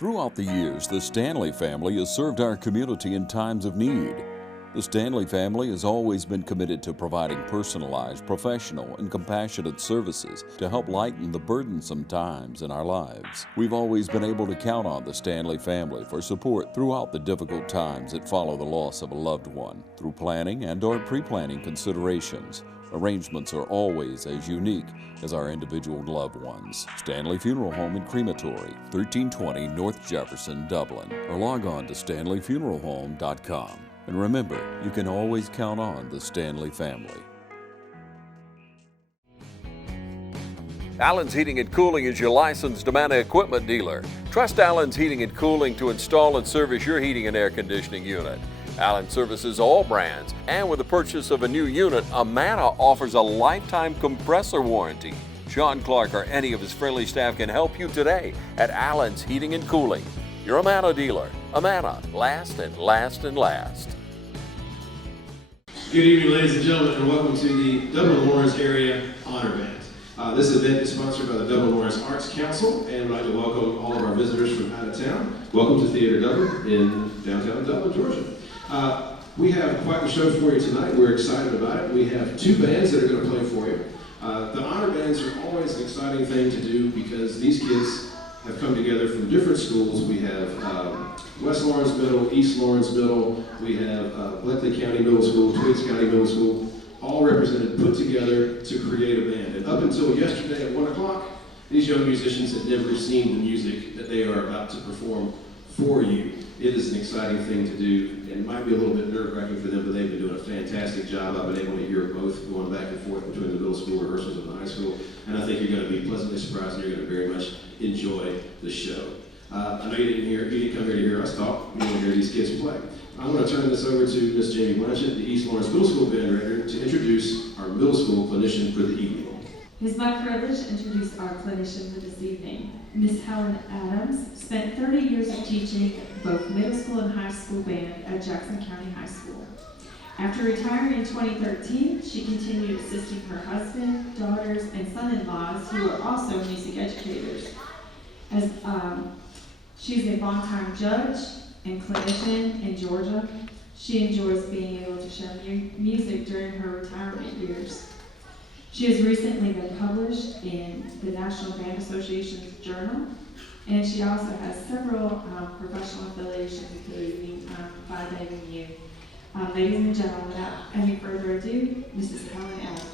Throughout the years, the Stanley family has served our community in times of need. The Stanley family has always been committed to providing personalized, professional, and compassionate services to help lighten the burdensome times in our lives. We've always been able to count on the Stanley family for support throughout the difficult times that follow the loss of a loved one. Through planning and/or pre-planning considerations, arrangements are always as unique as our individual loved ones. Stanley Funeral Home and Crematory, 1320 North Jefferson, Dublin, or log on to stanleyfuneralhome.com. And remember, you can always count on the Stanley family. Allen's Heating and Cooling is your licensed Amana equipment dealer. Trust Allen's Heating and Cooling to install and service your heating and air conditioning unit. Allen services all brands, and with the purchase of a new unit, Amana offers a lifetime compressor warranty. Sean Clark or any of his friendly staff can help you today at Allen's Heating and Cooling. Your Amana dealer. Amana, last and last and last. Good evening, ladies and gentlemen, and welcome to the Dublin-Laurens Area Honor Band. This event is sponsored by the Dublin-Laurens Arts Council, and I'd like to welcome all of our visitors from out of town. Welcome to Theater Dublin in downtown Dublin, Georgia. We have quite the show for you tonight. We're excited about it. We have two bands that are going to play for you. The honor bands are always an exciting thing to do because these kids have come together from different schools. We have West Lawrence Middle, East Lawrence Middle, we have Bleckley County Middle School, Twiggs County Middle School, all represented, put together to create a band. And up until yesterday at 1 o'clock, these young musicians had never seen the music that they are about to perform for you. It is an exciting thing to do, and it might be a little bit nerve-wracking for them, but they've been doing a fantastic job. I've been able to hear both going back and forth between the middle school rehearsals and the high school, and I think you're going to be pleasantly surprised and you're going to very much enjoy the show. I know you didn't come here to hear us talk, you want to hear these kids play. I'm going to turn this over to Miss Jamie Blanchett, the East Lawrence Middle School band director, to introduce our middle school clinician for the evening. It is my privilege to introduce our clinician for this evening. Miss Helen Adams spent 30 years of teaching both middle school and high school band at Jackson County High School. After retiring in 2013, she continued assisting her husband, daughters, and son-in-laws who are also music educators. As she's a longtime judge and clinician in Georgia, she enjoys being able to share music during her retirement years. She has recently been published in the National Band Association's Journal, and she also has several professional affiliations, including by naming you. Ladies and gentlemen, without any further ado, Mrs. Helen Adams.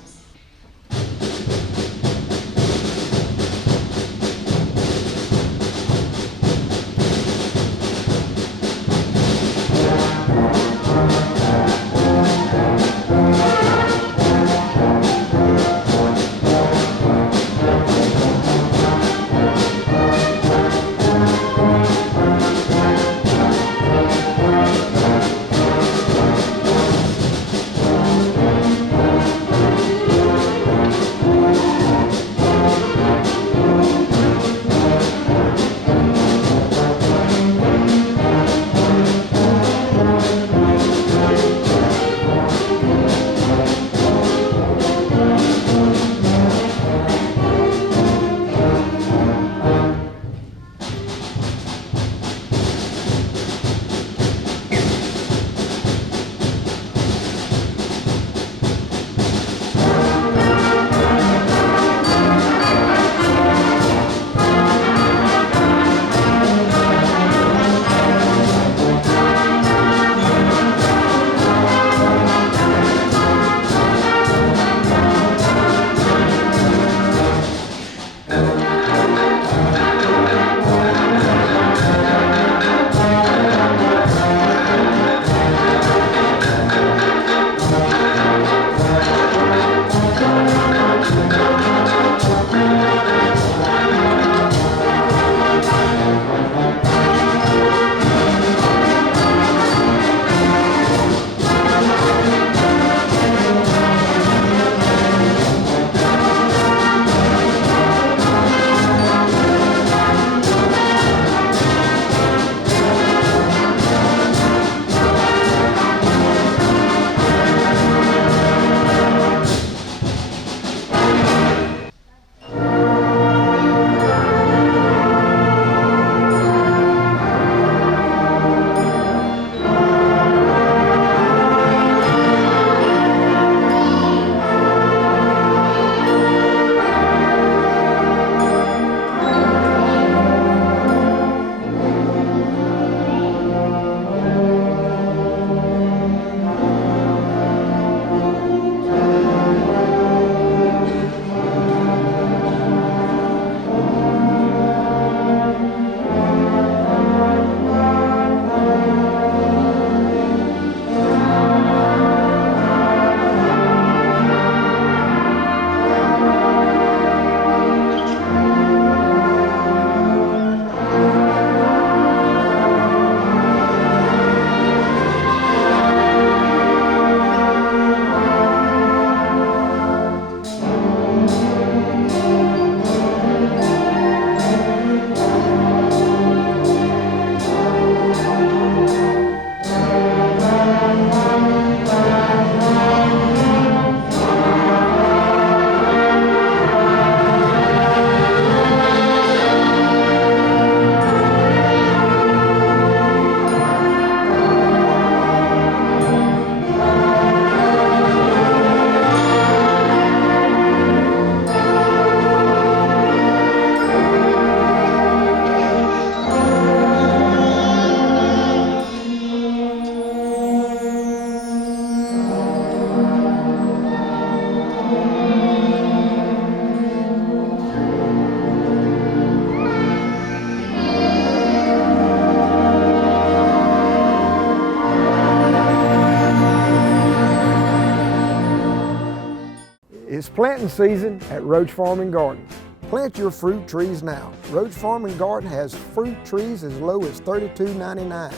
planting season at Roach Farm and Garden. Plant your fruit trees now. Roach Farm and Garden has fruit trees as low as $32.99.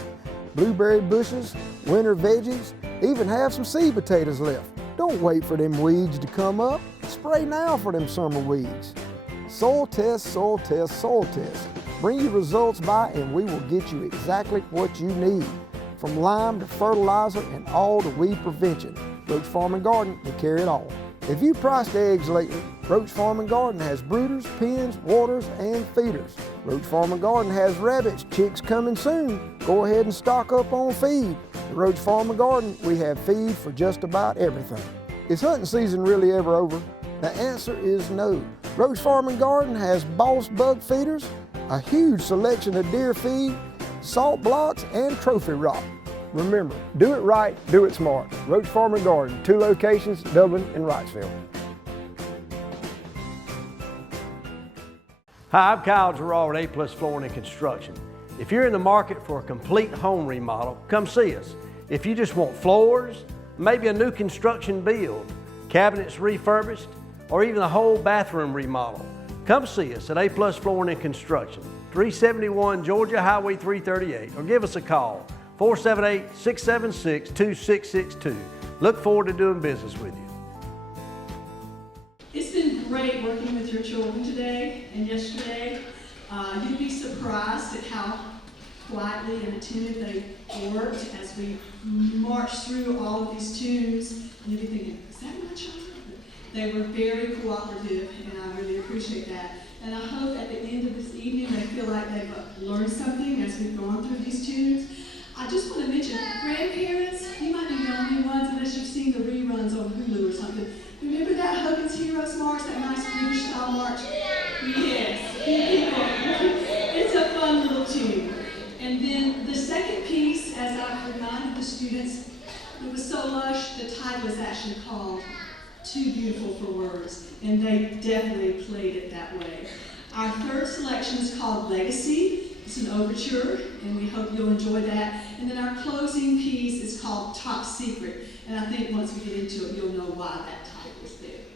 Blueberry bushes, winter veggies, even have some seed potatoes left. Don't wait for them weeds to come up. Spray now for them summer weeds. Soil test, soil test, soil test. Bring your results by and we will get you exactly what you need. From lime to fertilizer and all to weed prevention. Roach Farm and Garden, we carry it all. If you priced eggs lately, Roach Farm and Garden has brooders, pens, waters, and feeders. Roach Farm and Garden has rabbits, chicks coming soon. Go ahead and stock up on feed. At Roach Farm and Garden, we have feed for just about everything. Is hunting season really ever over? The answer is no. Roach Farm and Garden has Boss Bug feeders, a huge selection of deer feed, salt blocks, and trophy rock. Remember, do it right, do it smart. Roach Farm and Garden, 2 locations, Dublin and Wrightsville. Hi, I'm Kyle Gerard with A+ Flooring and Construction. If you're in the market for a complete home remodel, come see us. If you just want floors, maybe a new construction build, cabinets refurbished, or even a whole bathroom remodel, come see us at A+ Flooring and Construction, 371 Georgia Highway 338, or give us a call, 478-676-2662. Look forward to doing business with you. It's been great working with your children today and yesterday. You'd be surprised at how quietly and attentive they worked as we marched through all of these tunes. And you'd be thinking, is that my child? They were very cooperative, and I really appreciate that. And I hope at the end of this evening they feel like they've learned something as we've gone through these tunes. I just want to mention, grandparents, you might be the only ones unless you've seen the reruns on Hulu or something. Remember that Huggins Heroes March, that nice British style march? Yes, it's a fun little tune. And then the second piece, as I've reminded the students, it was so lush, the title is actually called Too Beautiful for Words, and they definitely played it that way. Our third selection is called Legacy. It's an overture, and we hope you'll enjoy that. And then our closing piece is called Top Secret, and I think once we get into it, you'll know why that title is there.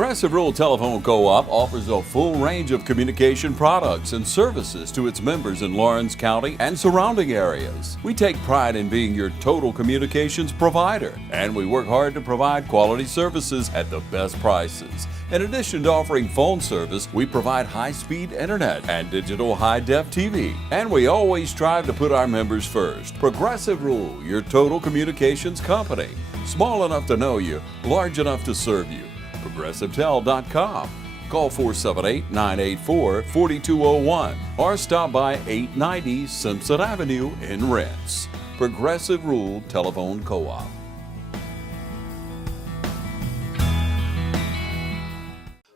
Progressive Rural Telephone Co-op offers a full range of communication products and services to its members in Laurens County and surrounding areas. We take pride in being your total communications provider, and we work hard to provide quality services at the best prices. In addition to offering phone service, we provide high-speed internet and digital high-def TV. And we always strive to put our members first. Progressive Rural, your total communications company. Small enough to know you, large enough to serve you. ProgressiveTel.com. Call 478-984-4201 or stop by 890 Simpson Avenue in Rents. Progressive Rural Telephone Co-op.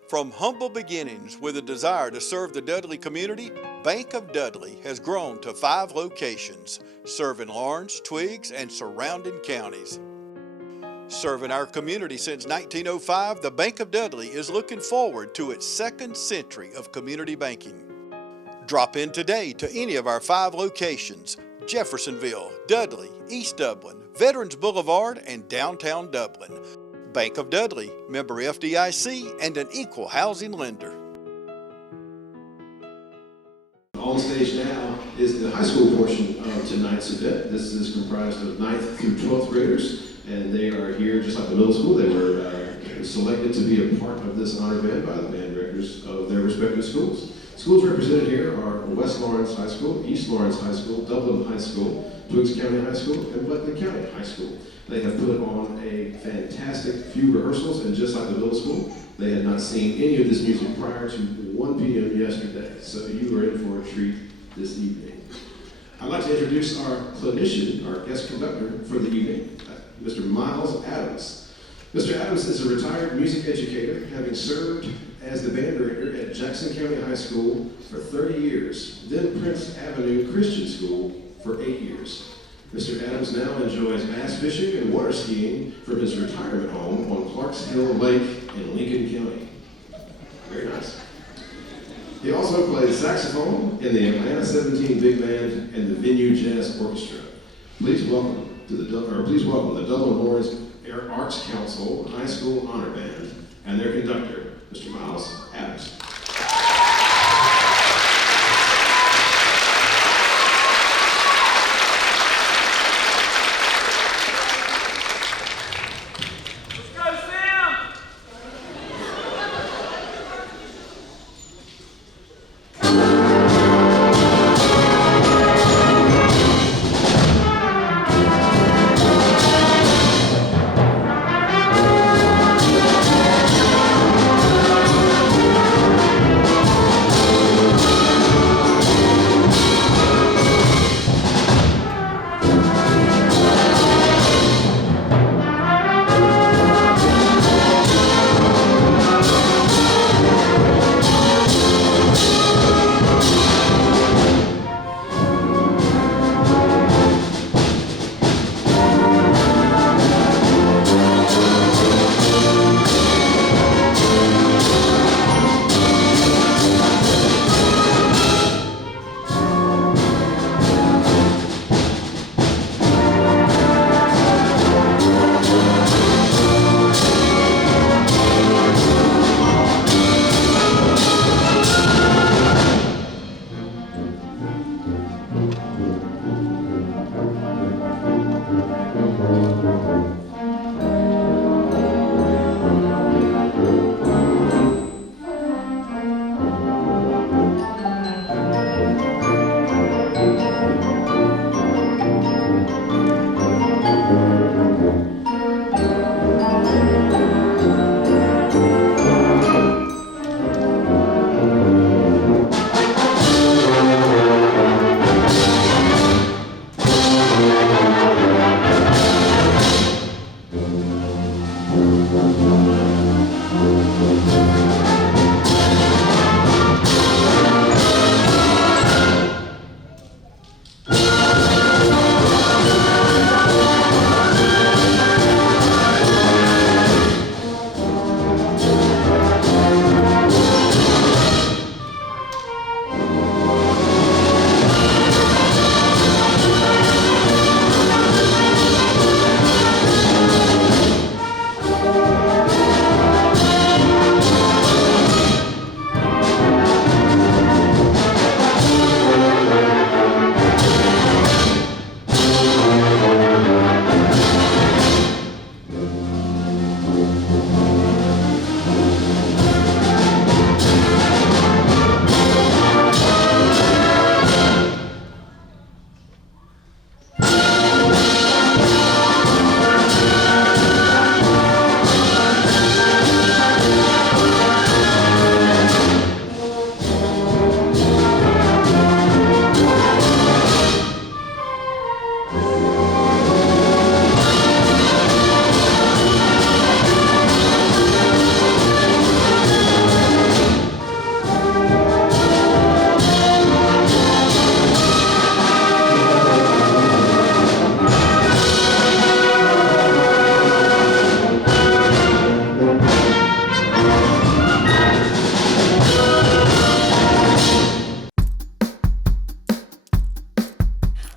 From humble beginnings with a desire to serve the Dudley community, Bank of Dudley has grown to 5 locations, serving Laurens, Twiggs, and surrounding counties. Serving our community since 1905, the Bank of Dudley is looking forward to its 2nd century of community banking. Drop in today to any of our 5 locations: Jeffersonville, Dudley, East Dublin, Veterans Boulevard, and downtown Dublin. Bank of Dudley, member FDIC, and an equal housing lender. On stage now is the high school portion of tonight's event. This is comprised of 9th through 12th graders, and they are here just like the middle school. They were selected to be a part of this honor band by the band directors of their respective schools. Schools represented here are West Laurens High School, East Laurens High School, Dublin High School, Twiggs County High School, and Bleckley County High School. They have put on a fantastic few rehearsals, and just like the middle school, they had not seen any of this music prior to 1 p.m. yesterday, so you are in for a treat this evening. I'd like to introduce our clinician, our guest conductor for the evening, Mr. Miles Adams. Mr. Adams is a retired music educator, having served as the band director at Jackson County High School for 30 years, then Prince Avenue Christian School for 8 years. Mr. Adams now enjoys bass fishing and water skiing from his retirement home on Clarks Hill Lake in Lincoln County. Very nice. He also plays saxophone in the Atlanta 17 Big Band and the Venue Jazz Orchestra. Please welcome the Dublin-Laurens Arts Council High School Honor Band and their conductor, Mr. Miles Adams.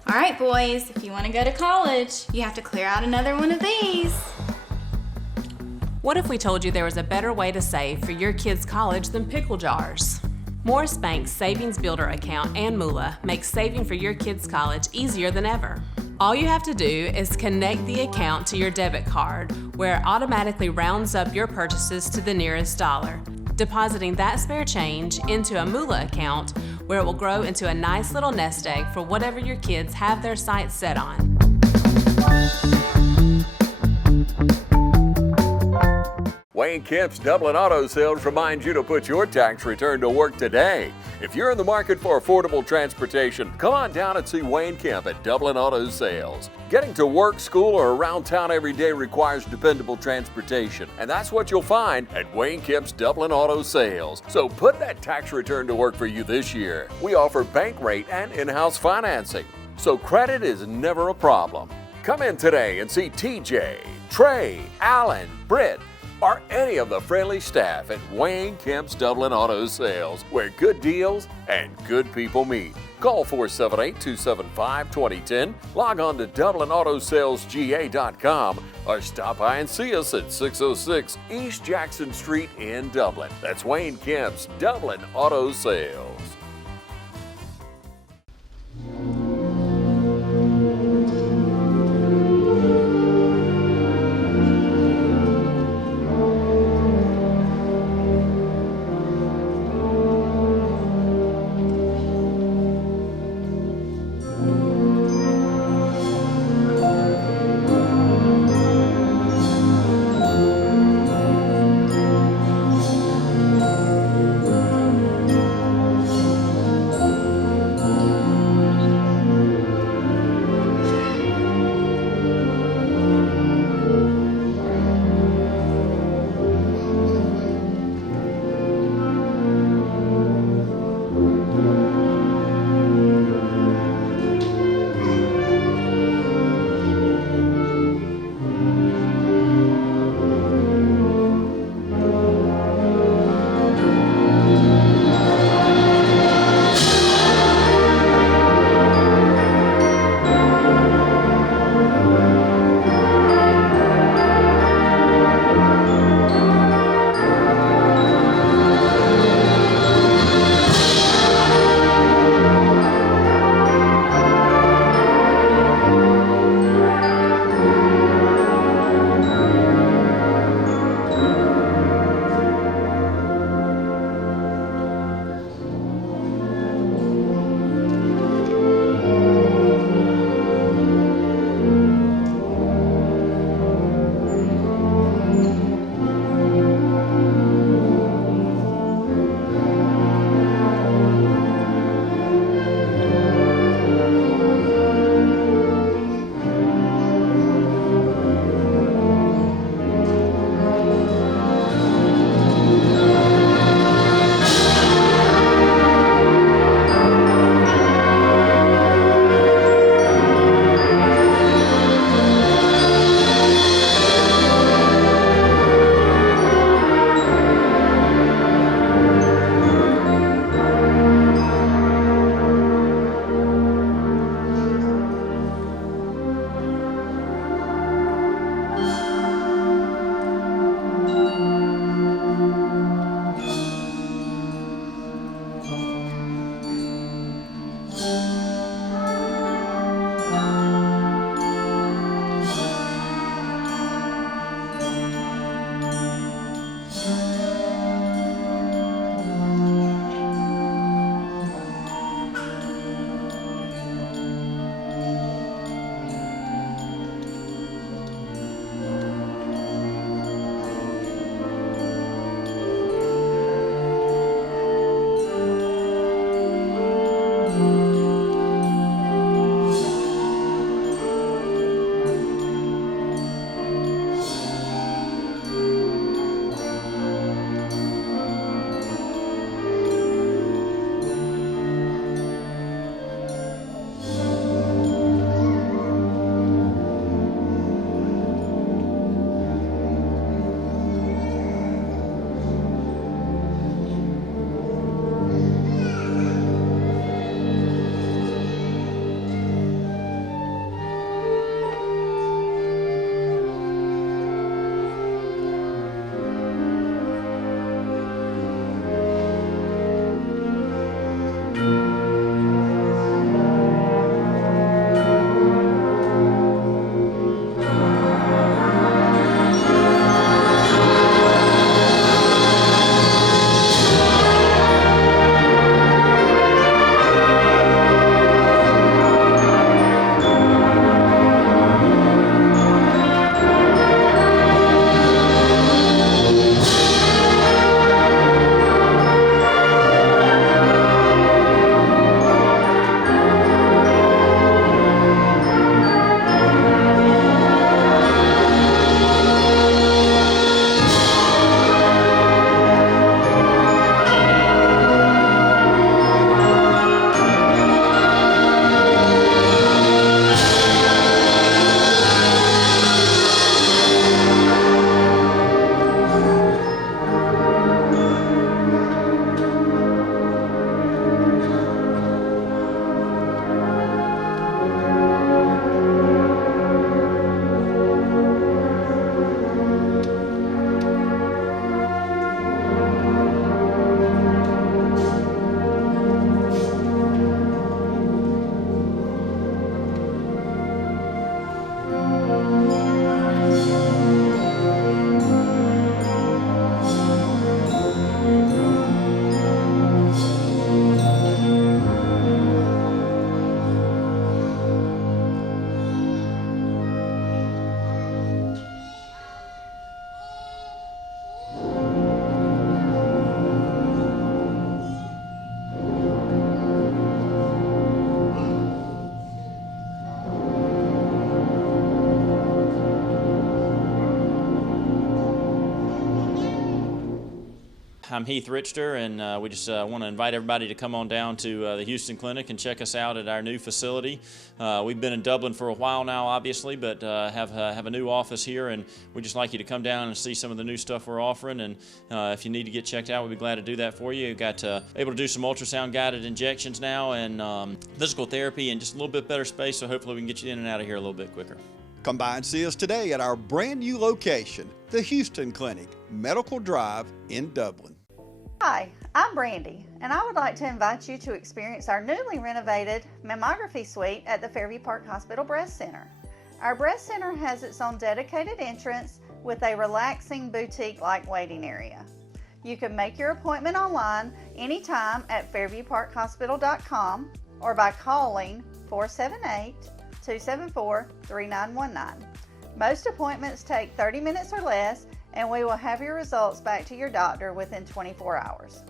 All right, boys, if you want to go to college, you have to clear out another one of these. What if we told you there was a better way to save for your kids' college than pickle jars? Morris Bank's Savings Builder account and Moolah makes saving for your kids' college easier than ever. All you have to do is connect the account to your debit card, where it automatically rounds up your purchases to the nearest dollar, depositing that spare change into a Moolah account where it will grow into a nice little nest egg for whatever your kids have their sights set on. Wayne Kemp's Dublin Auto Sales reminds you to put your tax return to work today. If you're in the market for affordable transportation, come on down and see Wayne Kemp at Dublin Auto Sales. Getting to work, school, or around town every day requires dependable transportation, and that's what you'll find at Wayne Kemp's Dublin Auto Sales. So put that tax return to work for you this year. We offer bank rate and in-house financing, so credit is never a problem. Come in today and see TJ, Trey, Alan, Britt, or any of the friendly staff at Wayne Kemp's Dublin Auto Sales, where good deals and good people meet. Call 478-275-2010, log on to DublinAutoSalesGA.com, or stop by and see us at 606 East Jackson Street in Dublin. That's Wayne Kemp's Dublin Auto Sales. I'm Heath Richter, and we just want to invite everybody to come on down to the Houston Clinic and check us out at our new facility. We've been in Dublin for a while now, obviously, but have a new office here, and we'd just like you to come down and see some of the new stuff we're offering. And if you need to get checked out, we'd be glad to do that for you. We've got able to do some ultrasound guided injections now, and physical therapy, and just a little bit better space. So hopefully we can get you in and out of here a little bit quicker. Come by and see us today at our brand new location, the Houston Clinic, Medical Drive in Dublin. Hi, I'm Brandy, and I would like to invite you to experience our newly renovated mammography suite at the Fairview Park Hospital Breast Center. Our breast center has its own dedicated entrance with a relaxing boutique-like waiting area. You can make your appointment online anytime at fairviewparkhospital.com or by calling 478-274-3919. Most appointments take 30 minutes or less, and we will have your results back to your doctor within 24 hours.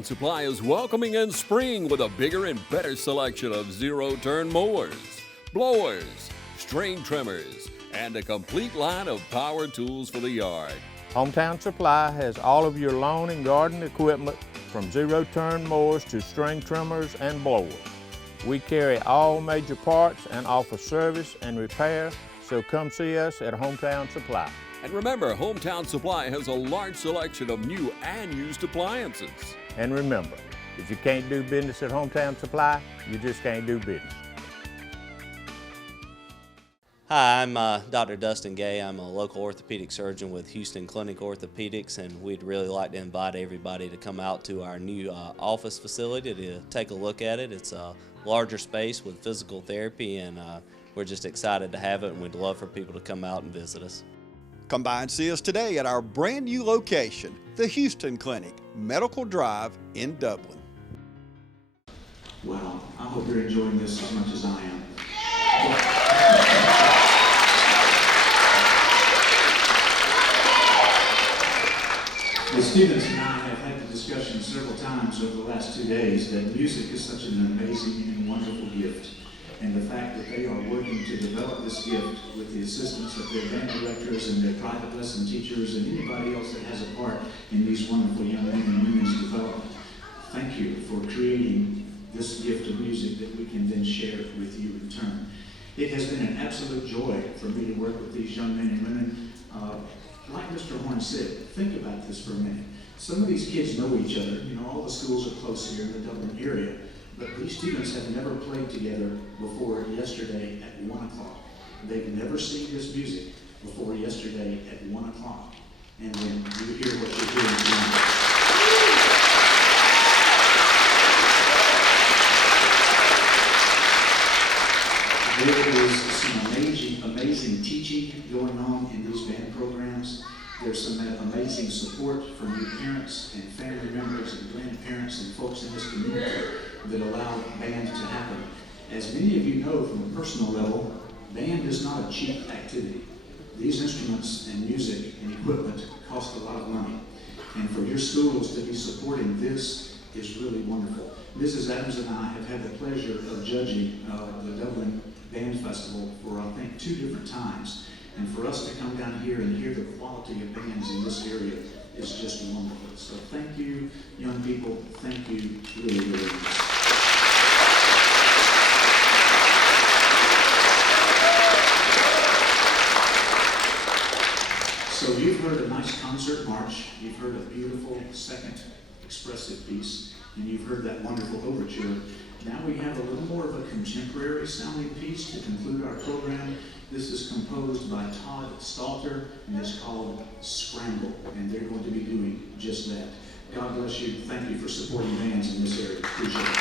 Hometown Supply is welcoming in spring with a bigger and better selection of zero-turn mowers, blowers, string trimmers, and a complete line of power tools for the yard. Hometown Supply has all of your lawn and garden equipment from zero-turn mowers to string trimmers and blowers. We carry all major parts and offer service and repair, so come see us at Hometown Supply. And remember, Hometown Supply has a large selection of new and used appliances. And remember, if you can't do business at Hometown Supply, you just can't do business. Hi, I'm Dr. Dustin Gay. I'm a local orthopedic surgeon with Houston Clinic Orthopedics, and we'd really like to invite everybody to come out to our new office facility to take a look at it. It's a larger space with physical therapy, and we're just excited to have it, and we'd love for people to come out and visit us. Come by and see us today at our brand new location, the Houston Clinic, Medical Drive in Dublin. Wow, I hope you're enjoying this as much as I am. The students and I have had the discussion several times over the last 2 days that music is such an amazing and wonderful gift. And the fact that they are working to develop this gift with the assistance of their band directors and their private lesson teachers and anybody else that has a part in these wonderful young men and women's development. Thank you for creating this gift of music that we can then share with you in turn. It has been an absolute joy for me to work with these young men and women. Like Mr. Horn said, think about this for a minute. Some of these kids know each other. You know, all the schools are close here in the Dublin area. But these students have never played together before yesterday at 1 o'clock. They've never seen this music before yesterday at 1 o'clock. And then you hear what you're doing tonight. There is some amazing teaching going on in these band programs. There's some amazing support from your parents and family members and grandparents and folks in this community that allow band to happen. As many of you know from a personal level, band is not a cheap activity. These instruments and music and equipment cost a lot of money. And for your schools to be supporting this is really wonderful. Mrs. Adams and I have had the pleasure of judging the Dublin Band Festival for, I think, 2 different times. And for us to come down here and hear the quality of bands in this area is just wonderful. So thank you, young people. Thank you, really, really much. So you've heard a nice concert march. You've heard a beautiful second expressive piece. And you've heard that wonderful overture. Now we have a little more of a contemporary sounding piece to conclude our program. This is composed by Todd Stalter, and it's called Scramble, and they're going to be doing just that. God bless you. Thank you for supporting bands in this area. Appreciate it.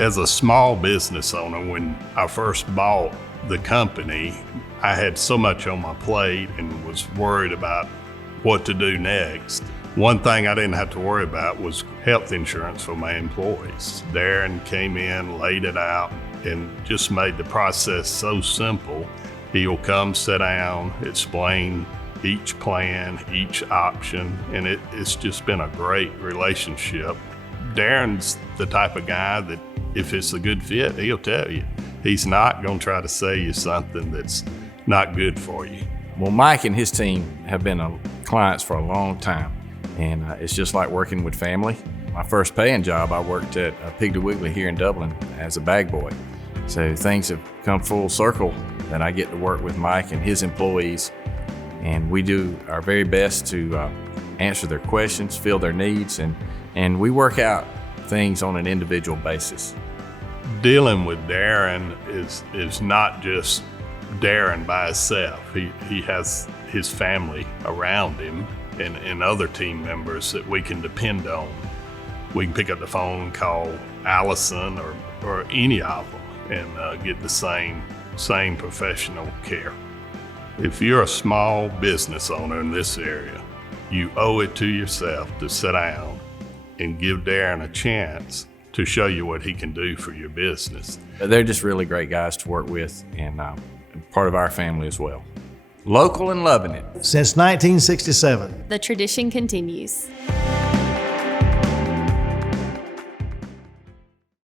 As a small business owner, when I first bought the company, I had so much on my plate and was worried about what to do next. One thing I didn't have to worry about was health insurance for my employees. Darren came in, laid it out, and just made the process so simple. He'll come, sit down, explain each plan, each option, and it's just been a great relationship. Darren's the type of guy that if it's a good fit, he'll tell you. He's not going to try to sell you something that's not good for you. Well, Mike and his team have been clients for a long time, and it's just like working with family. My first paying job, I worked at Piggly Wiggly here in Dublin as a bag boy. So things have come full circle that I get to work with Mike and his employees, and we do our very best to answer their questions, fill their needs, and we work out things on an individual basis. Dealing with Darren is not just Darren by himself. He has his family around him and other team members that we can depend on. We can pick up the phone and call Allison or any of them and get the same professional care. If you're a small business owner in this area, you owe it to yourself to sit down and give Darren a chance to show you what he can do for your business. They're just really great guys to work with, and part of our family as well. Local and loving it. Since 1967. The tradition continues.